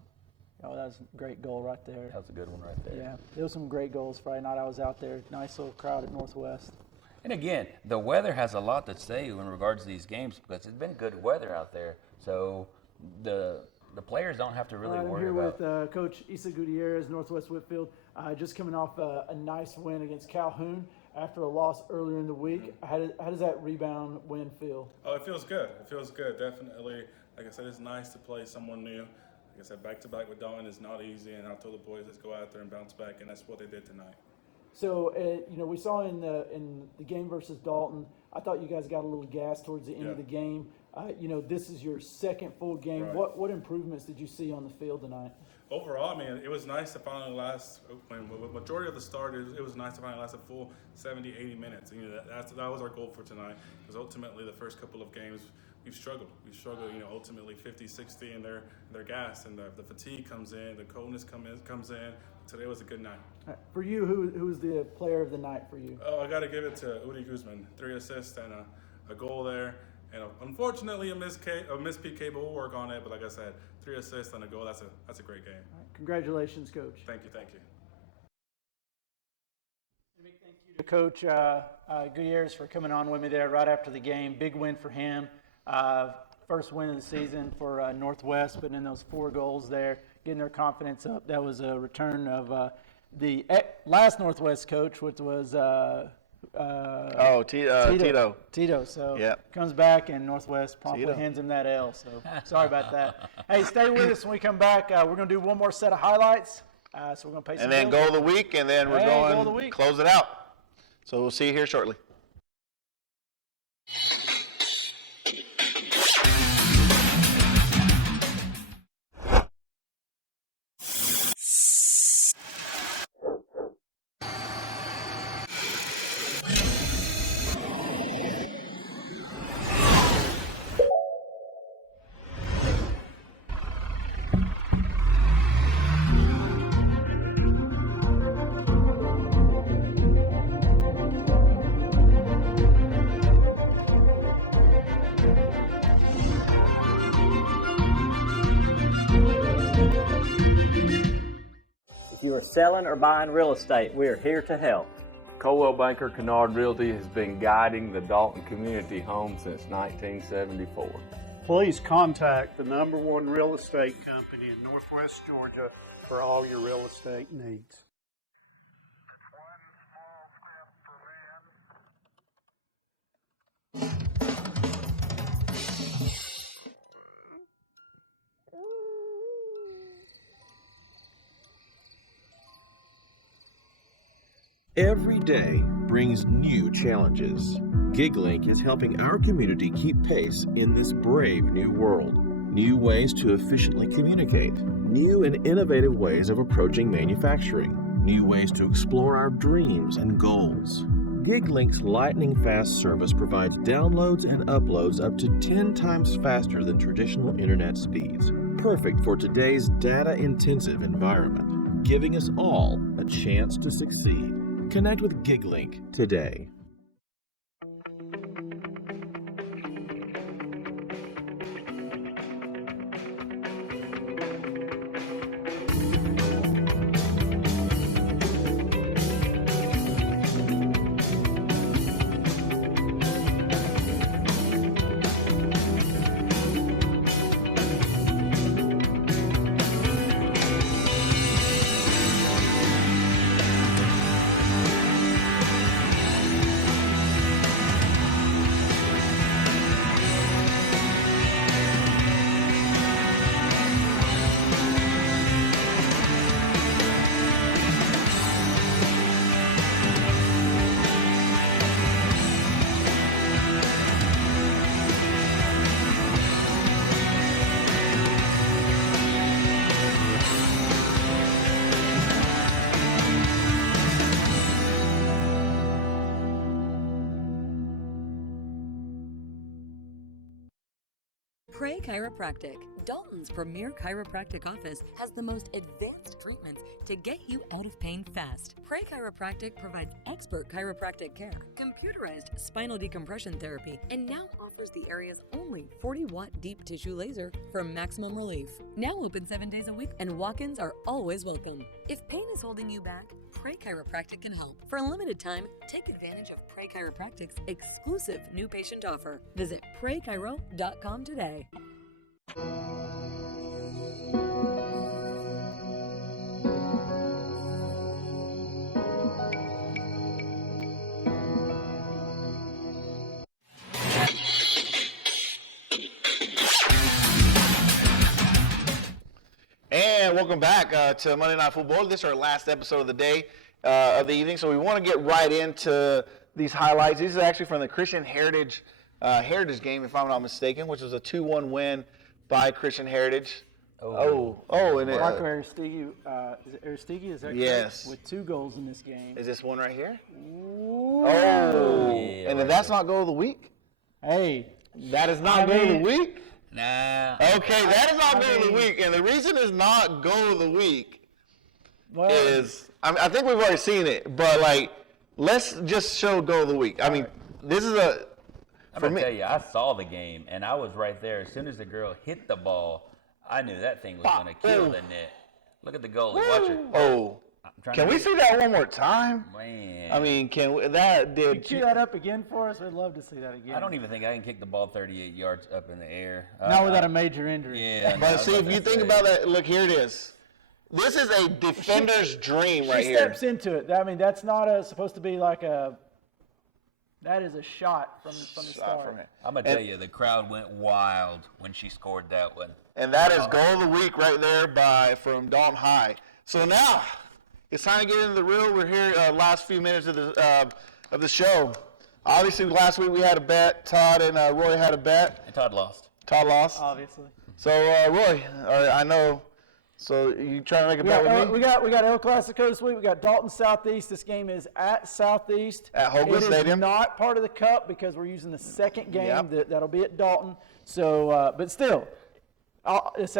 was a great goal right there. That was a good one right there. Yeah, there was some great goals Friday night. I was out there. Nice little crowd at Northwest. And again, the weather has a lot to say in regards to these games because it's been good weather out there. So the players don't have to really worry about it. I'm here with Coach Isa Gutierrez, Northwest Whitfield, just coming off a nice win against Calhoun after a loss earlier in the week. How does that rebound win feel? Oh, it feels good. It feels good, definitely. Like I said, it's nice to play someone new. Like I said, back-to-back with Dalton is not easy, and I told the boys, let's go out there and bounce back, and that's what they did tonight. So, we saw in the game versus Dalton, I thought you guys got a little gas towards the end of the game. This is your second full game. Right. What improvements did you see on the field tonight? Overall, I mean, it was nice to finally last, when the majority of the start, it was nice to finally last a full 70, 80 minutes. That was our goal for tonight, because ultimately the first couple of games, we've struggled, ultimately 50, 60, and they're gassed, and the fatigue comes in, the coldness comes in. Today was a good night. For you, who's the player of the night for you? Oh, I got to give it to Udi Guzman. 3 assists and a goal there. And unfortunately, a missed PK, but we'll work on it. But like I said, 3 assists and a goal, that's a great game. Congratulations, Coach. Thank you. Thank you to Coach Gutierrez for coming on with me there right after the game. Big win for him. First win of the season for Northwest, putting in those 4 goals there, getting their confidence up. That was a return of the last Northwest coach, which was Tito. Tito. So Yep. comes back, and Northwest promptly Tito. hands him that L. So sorry about that. Hey, stay with us when we come back. We're going to do one more set of highlights. So we're going to pay some And then bills. goal of the week, and then we're Goal of the going week. close it out. So we'll see you here shortly. If you are selling or buying real estate, we are here to help. Coldwell Banker Kennard Realty has been guiding the Dalton community home since 1974. Please contact the #1 real estate company in Northwest Georgia for all your real estate needs. Every day brings new challenges. GigLink is helping our community keep pace in this brave new world. New ways to efficiently communicate, new and innovative ways of approaching manufacturing, new ways to explore our dreams and goals. GigLink's lightning-fast service provides downloads and uploads up to 10 times faster than traditional internet speeds. Perfect for today's data-intensive environment, giving us all a chance to succeed. Connect with GigLink today. Pray Chiropractic, Dalton's premier chiropractic office, has the most advanced treatments to get you out of pain fast. Pray Chiropractic provides expert chiropractic care, computerized spinal decompression therapy, and now offers the area's only 40-watt deep tissue laser for maximum relief. Now open 7 days a week, and walk-ins are always welcome. If pain is holding you back, Pray Chiropractic can help. For a limited time, take advantage of Pray Chiropractic's exclusive new patient offer. Visit PrayChiro.com today. And welcome back to Monday Night Football. This is our last episode of the day, of the evening. So we want to get right into these highlights. These are actually from the Christian Heritage game, if I'm not mistaken, which was a 2-1 win by Christian Heritage. And Marco Aristigi, is it Aristigi? Is that yes, correct? With 2 goals in this game. Is this one right here? Ooh. Yeah, and if that's not goal of the week, hey, that is not goal of the week. Nah. Okay, that is not goal of the week, and the reason it's not goal of the week is I think we've already seen it, but like let's just show goal of the week. I mean, this is a. I'm gonna tell you, I saw the game and I was right there. As soon as the girl hit the ball, I knew that thing was gonna kill the net. Look at the goalie. Watch it. Oh. Can we see that one more time? Man. I mean, that did. Cue that up again for us? We'd love to see that again. I don't even think I can kick the ball 38 yards up in the air. Not without a major injury. Yeah. But see, if you think about that, look, here it is. This is a defender's dream right here. She steps into it. I mean, that's not supposed to be like a. That is a shot from the start. I'm going to tell you, the crowd went wild when she scored that one. And that is goal of the week right there from Dalton High. So now, it's time to get into the real. We're here last few minutes of the show. Obviously, last week we had a bet. Todd and Roy had a bet. And Todd lost. Todd lost. Obviously. So, Roy, I know. So you trying to make a bet with me? We got El Clasico this week. We got Dalton Southeast. This game is at Southeast. At Hogan Stadium. It is not part of the Cup because we're using the second game that'll be at Dalton. So, but still, it's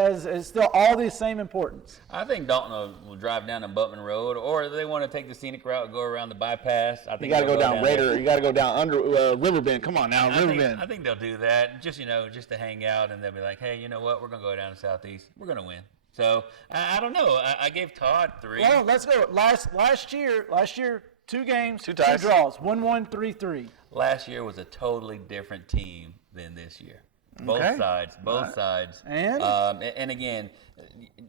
still all the same importance. I think Dalton will drive down the Butman Road, or if they want to take the scenic route and go around the bypass. I think you got to go down Raider. You got to go down under Riverbend. Come on now, Riverbend. I think they'll do that, just to hang out, and they'll be like, hey, you know what? We're gonna go down to Southeast. We're gonna win. So I don't know. I gave Todd 3. Well, let's go. Last year, 2 games, 2 draws, 1-1, 3-3. Last year was a totally different team than this year. Both sides. And again,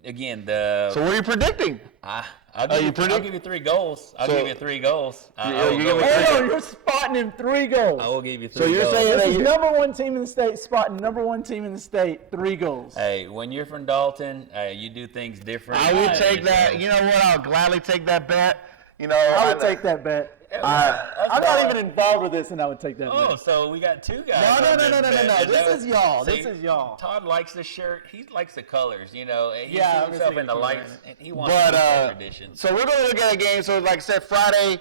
So what are you predicting? I'll give you 3 goals. I'll give you 3 goals. You're spotting him 3 goals. I will give you 3 goals. So you're goals. saying this is number 1 team in the state, spotting number 1 team in the state, 3 goals. Hey, when you're from Dalton, you do things different. I would take that. You know what? I'll gladly take that bet. I would take that bet. I'm not even involved with this, and I would take that. Oh, bet. so we got 2 guys. No. This is y'all. See, This is y'all. Todd likes the shirt. He likes the colors. He sees I'm himself just in the thinking lights, and he wants the tradition. So we're going to look at a game. So like I said, Friday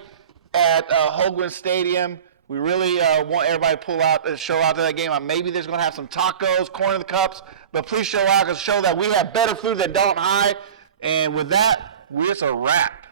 at Hoagland Stadium. We really want everybody to pull out and show out to that game. Maybe there's going to have some tacos, corn in the cups, but please show out and show that we have better food than Dalton High. And with that, it's a wrap.